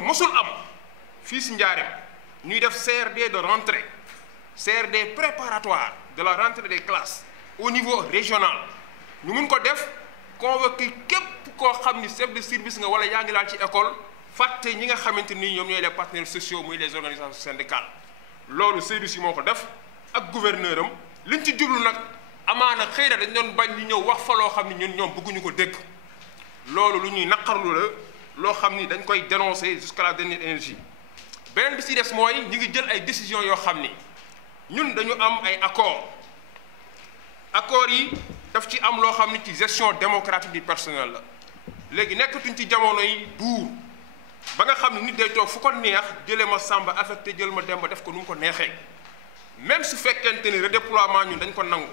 ni mosul am fii si Njaaréem ñuy def CRD de rentrée CRD préparatoire de la rentrée des classes au niveau régional ñu mun ko def convoqué képp koo xam ni chef de service nga wala yaa ngi laal ci école fàtte ñi nga xamante ni ñoom ñooy les partenaires sociaux muy les organisations syndicales loolu Seydou Sy moo ko def ak gouverneur am liñ ci jublu nag amaana xëy na dañ doon bañ ñu ñëw wax fa loo xam ni ñoom bëgguñu ko dégg loolu lu ñuy naqarlu la loo xam ni dañ koy dénoncer jusqu'à la dernière énergie beneen bi si des mooy ñu ngi jël ay décisions yoo xam ni ñun dañu am ay accords yi daf ci am loo xam ni ci gestion démocratique du personnel la léegi nekkatuñ ci jamono yi buur ba nga xam ne nit day toog fu ko neex jëlee ma Samba affecté jël ma Demba def ko nu mu ko neexee même su fekkente ni redéploiement ñun dañ ko nangu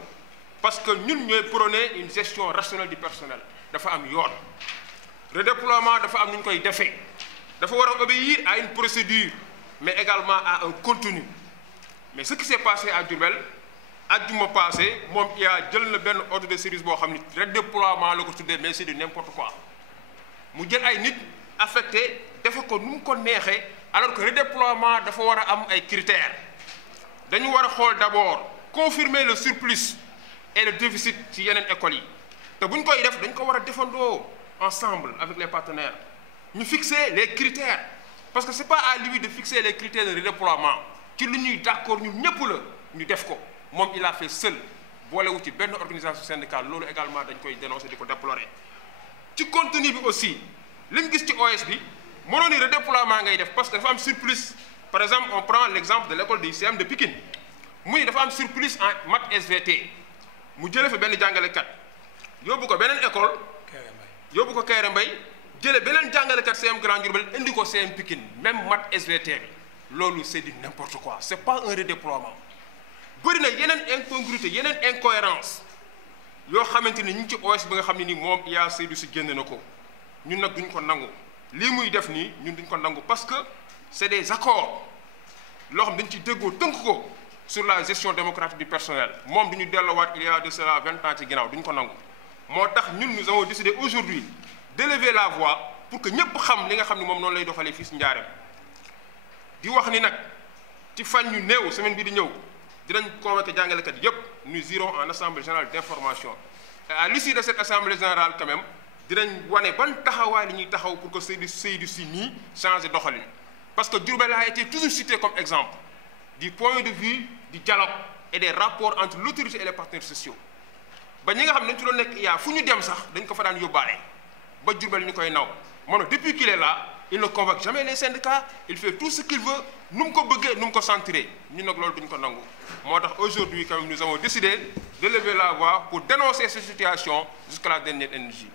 parce que ñun ñooy prôner une gestion rationnelle du personnel dafa am yoon redéploiement dafa am nu ñu koy defee dafa war a obéir à une procédure mais également à un contenu mais ce qui s'est passé à Diourbel ajjuma passé moom yaa jël na benn ordre de service boo xam ni redéploiement la ko tuddee mais c'est du n'importe quoi mu jël ay nit affecté defe ko nu mu ko neexee alors que redéploiement dafa war a am ay critères dañu war a xool d'abord confirmer le surplus et le déficit ci yeneen écoles yi te bu ñu koy def dañ ko war a defandoo ensemble avec les partenaires ñu fixer les critères parce que c'est pas à lui de fixer les critères de redéploiement ci lu ñuy d'accord ñun ñëpp la ñu def ko moom il a fait seul boolewu ci benn organisation syndicale loolu également dañ koy dénoncer di ko déplorer ci contenu bi aussi li ñu gis ci OS bi mënoon ni redéploiement ngay def parce que dafa am surplus par exemple on prend l'exemple de l'école du ICM de Pikine mu ni dafa am surplus en maths SVT mu jëlee fa benn jàngalekat yóbbu ko beneen école yóbbu ko Kéré Mbaye jëlee beneen jàngalekat CM Grand Diourbel indi ko CM Pikine même maths SVT bi loolu c'est du n'importe quoi c'est pas un redéploiement bëri na yeneen incongruité yeneen incohérence yoo xamante ni ñu ngi ci OS bi nga xam ne ni moom yaa Seydou Sy génn na ko ñun nag duñ ko nangu lii muy def nii ñun duñ ko nangu parce que c'est des accords loo xam dañ ci déggoo tënk ko sur la gestion démocratique du personnel moom du ñu delluwaat il y a de cela 20 ans ci ginnaaw duñ ko nangu moo tax ñun nous avons décidé aujourd'hui d'élever la voix pour que ñëpp xam li nga xam ne moom noonu lay doxalee fii si Njaaréem di wax ni nag ci fan ñu néew semaine bi di ñëw dinañ convoquer jàngalekat yépp nous irons en assemblée générale d'information et à l'issue de cette assemblée générale quand même dinañ wane ban taxawaay li ñuy taxaw pour que Seydou Sy nii changer doxalin parce que Diourbel a été toujours cité comme exemple du point de vue du dialogue et des rapports entre l'autorité et les partenaires sociaux ba ñi nga xam ne dañ ci doon nekk yaa fu ñu dem sax dañ ko fa daan yóbbaale ba Diourbel ñu koy naw moo tax depuis qu'il est là il ne convoque jamais les syndicats il fait tout ce qu'il veut nu mu ko bëggee nu mu ko sentiré ñun nag loolu duñ ko nangu moo tax aujourd'hui quand même nous avons décidé de lever la voix pour dénoncer cette situation jusqu'à la dernière énergie